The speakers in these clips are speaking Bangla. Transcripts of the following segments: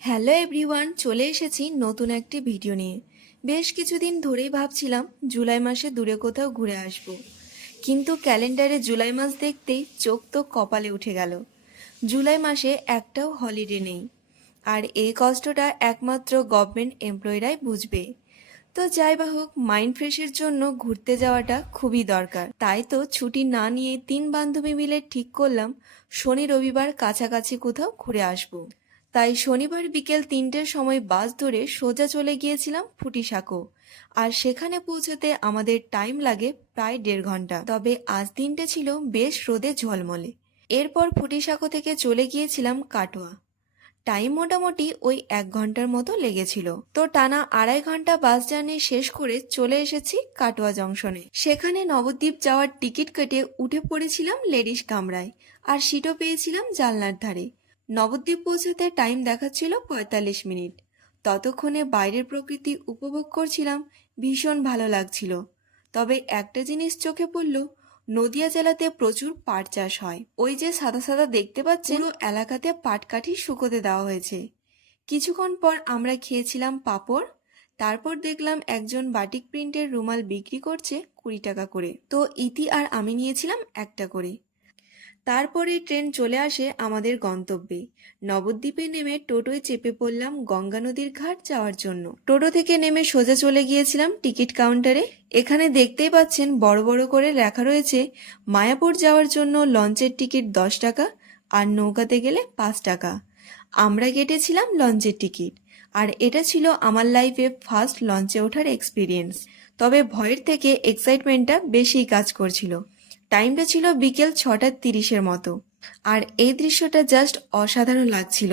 হ্যালো এভরিওয়ান, চলে এসেছি নতুন একটি ভিডিও নিয়ে। বেশ কিছুদিন ধরেই ভাবছিলাম জুলাই মাসে দূরে কোথাও ঘুরে আসব, কিন্তু ক্যালেন্ডারে জুলাই মাস দেখতেই চোখ তো কপালে উঠে গেল। জুলাই মাসে একটাও হলিডে নেই, আর এই কষ্টটা একমাত্র গভর্নমেন্ট এমপ্লয়িরাই বুঝবে। তো যাই বা হোক, মাইন্ড ফ্রেশের জন্য ঘুরতে যাওয়াটা খুবই দরকার। তাই তো ছুটি না নিয়ে 3 বান্ধবী মিলে ঠিক করলাম শনি রবিবার কাছাকাছি কোথাও ঘুরে আসবো। তাই শনিবার বিকেল 3টের সময় বাস ধরে সোজা চলে গিয়েছিলাম ফুটিসাঁকো। আর সেখানে পৌঁছতে আমাদের টাইম লাগে প্রায় 1.5 ঘন্টা। তবে আজ দিনটা ছিল বেশ রোদে ঝলমলে। এরপর ফুটিসাঁকো থেকে চলে গিয়েছিলাম কাটোয়া। টাইম মোটামুটি ওই 1 ঘন্টার মতো লেগেছিল। তো টানা 2.5 ঘন্টা বাস জার্নি শেষ করে চলে এসেছি কাটোয়া জংশনে। সেখানে নবদ্বীপ যাওয়ার টিকিট কেটে উঠে পড়েছিলাম লেডিস কামরায়, আর সিটও পেয়েছিলাম জানলার ধারে। নবদ্বীপ পৌঁছাতে টাইম দেখাচ্ছিল 45 মিনিট। ততক্ষণে বাইরের প্রকৃতি উপভোগ করছিলাম, ভীষণ ভালো লাগছিল। তবে একটা জিনিস চোখে পড়ল, নদিয়া জেলাতে প্রচুর পাট চাষ হয়। ওই যে সাদা সাদা দেখতে পাচ্ছেন, পুরো এলাকাতে পাট কাঠি শুকোতে দেওয়া হয়েছে। কিছুক্ষণ পর আমরা খেয়েছিলাম পাঁপড়। তারপর দেখলাম একজন বাটিক প্রিন্টের রুমাল বিক্রি করছে 20 টাকা করে। তো ইতি আর আমি নিয়েছিলাম একটা করে। তারপরে ট্রেন চলে আসে আমাদের গন্তব্যে। নবদ্বীপে নেমে টোটোয় চেপে পড়লাম গঙ্গা নদীর ঘাট যাওয়ার জন্য। টোটো থেকে নেমে সোজা চলে গিয়েছিলাম টিকিট কাউন্টারে। এখানে দেখতেই পাচ্ছেন বড় বড় করে লেখা রয়েছে মায়াপুর যাওয়ার জন্য লঞ্চের টিকিট 10 টাকা, আর নৌকাতে গেলে 5 টাকা। আমরা কেটেছিলাম লঞ্চের টিকিট, আর এটা ছিল আমার লাইফে ফার্স্ট লঞ্চে ওঠার এক্সপিরিয়েন্স। তবে ভয়ের থেকে এক্সাইটমেন্টটা বেশিই কাজ করছিল। টাইমটা ছিল বিকেল 6:30 মতো, আর এই দৃশ্যটা জাস্ট অসাধারণ লাগছিল।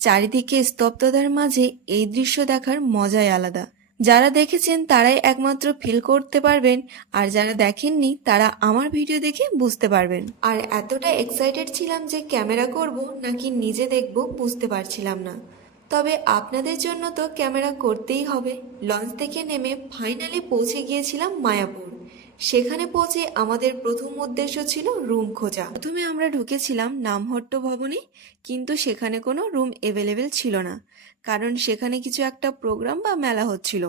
চারিদিকে স্তব্ধতার মাঝে এই দৃশ্য দেখার মজাই আলাদা। যারা দেখেছেন তারাই একমাত্র ফিল করতে পারবেন, আর যারা দেখেননি তারা আমার ভিডিও দেখে বুঝতে পারবেন। আর এতটা এক্সাইটেড ছিলাম যে ক্যামেরা করব নাকি নিজে দেখব বুঝতে পারছিলাম না। তবে আপনাদের জন্য তো ক্যামেরা করতেই হবে। লঞ্চ থেকে নেমে ফাইনালি পৌঁছে গিয়েছিলাম মায়াপুর। সেখানে পৌঁছে আমাদের প্রথম উদ্দেশ্য ছিল রুম খোঁজা। প্রথমে আমরা ঢুকেছিলাম নামহট্ট ভবনে, কিন্তু সেখানে কোনো রুম অ্যাভেলেবেল ছিল না, কারণ সেখানে কিছু একটা প্রোগ্রাম বা মেলা হচ্ছিল।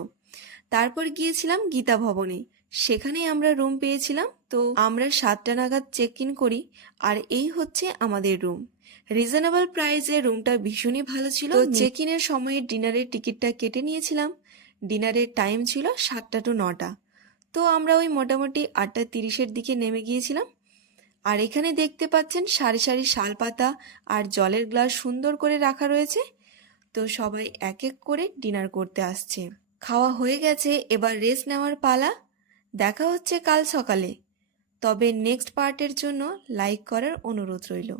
তারপর গিয়েছিলাম গীতা ভবনে, সেখানে আমরা রুম পেয়েছিলাম। তো আমরা 7টা নাগাদ চেক ইন করি, আর এই হচ্ছে আমাদের রুম। রিজনেবল প্রাইসে রুমটা ভীষণই ভালো ছিল। তো চেক ইনের সময় ডিনারের টিকিটটা কেটে নিয়েছিলাম। ডিনারের টাইম ছিল 7টা টু 9টা। তো আমরা ওই মোটামুটি 8:30-এর দিকে নেমে গিয়েছিলাম। আর এখানে দেখতে পাচ্ছেন সারি সারি শাল পাতা আর জলের গ্লাস সুন্দর করে রাখা রয়েছে। তো সবাই এক এক করে ডিনার করতে আসছে। খাওয়া হয়ে গেছে, এবার রেস্ট নেওয়ার পালা। দেখা হচ্ছে কাল সকালে। তবে নেক্সট পার্টের জন্য লাইক করার অনুরোধ রইল।